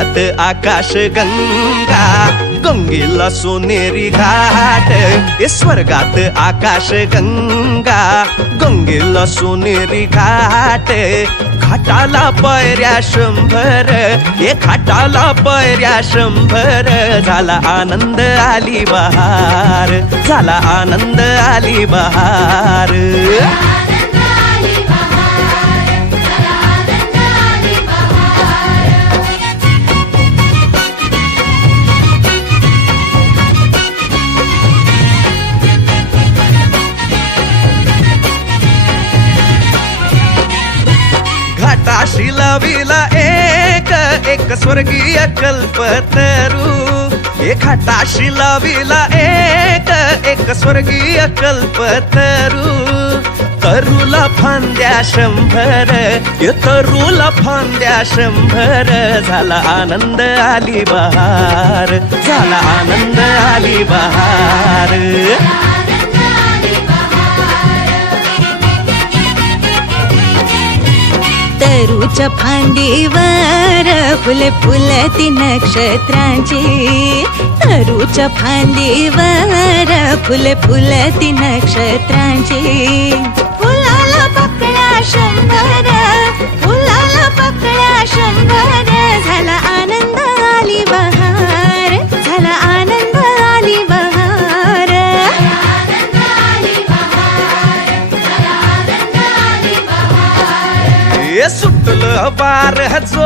स्वर्गात आकाश गंगा, गंगेला सोनेरी घाट. स्वर्गात आकाश गंगा, गंगेला सोनेरी घाट. घाटाला पायऱ्या 100, घाटाला पायऱ्या 100. झाला आनंद आली बहार, झाला आनंद आली बहार. घाटाशी लाविला एक स्वर्गीय कल्पतरू. घाटाशी लाविला एक स्वर्गीय कल्पतरू. तरूला फांद्या 100, तरूला फांद्या 100. झाला आनंद आली बहार, झाला आनंद आली बहार. तरूच्या फांदीवर फुले फुलती नक्षत्रांची. तरूच्या फांदीवर फुले फुलती नक्षत्रांची. फुलाला पकड्या 100, फुलाला पकड्या 100. झाला आनंद आली बहार, झाला आनंद आली बहार. सुटलं बार जो